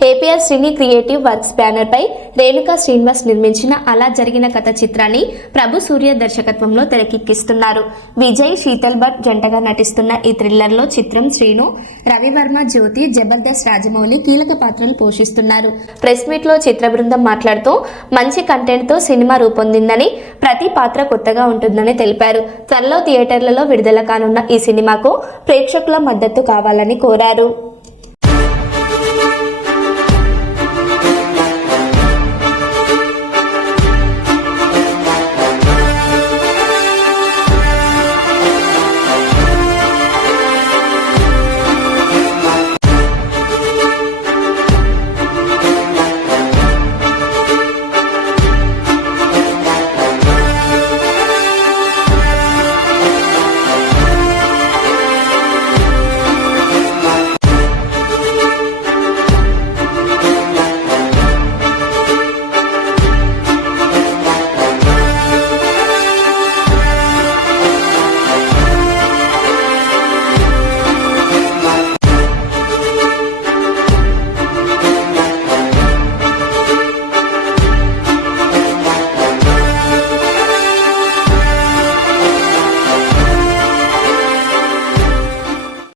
APR Srini creative works banner పై రేణుకా శ్రీనివాస్ నిర్మించిన అలా జరిగిన కథ చిత్రాన్ని ప్రభు సూర్య దర్శకత్వంలో తెరకెక్కిస్తున్నారు. విజయ్, శీతల్ భట్ జంటగా నటిస్తున్న ఈ థ్రిల్లర్లో చిత్రం శ్రీను, రవివర్మ, జ్యోతి, జబర్దస్త్ రాజమౌళి కీలక పాత్రలు పోషిస్తున్నారు. ప్రెస్ మీట్ లో చిత్ర బృందం మాట్లాడుతూ మంచి కంటెంట్ తో సినిమా రూపొందిందని, ప్రతి పాత్ర కొత్తగా ఉంటుందని తెలిపారు. త్వరలో థియేటర్లలో విడుదల కానున్న ఈ సినిమాకు ప్రేక్షకుల మద్దతు కావాలని కోరారు.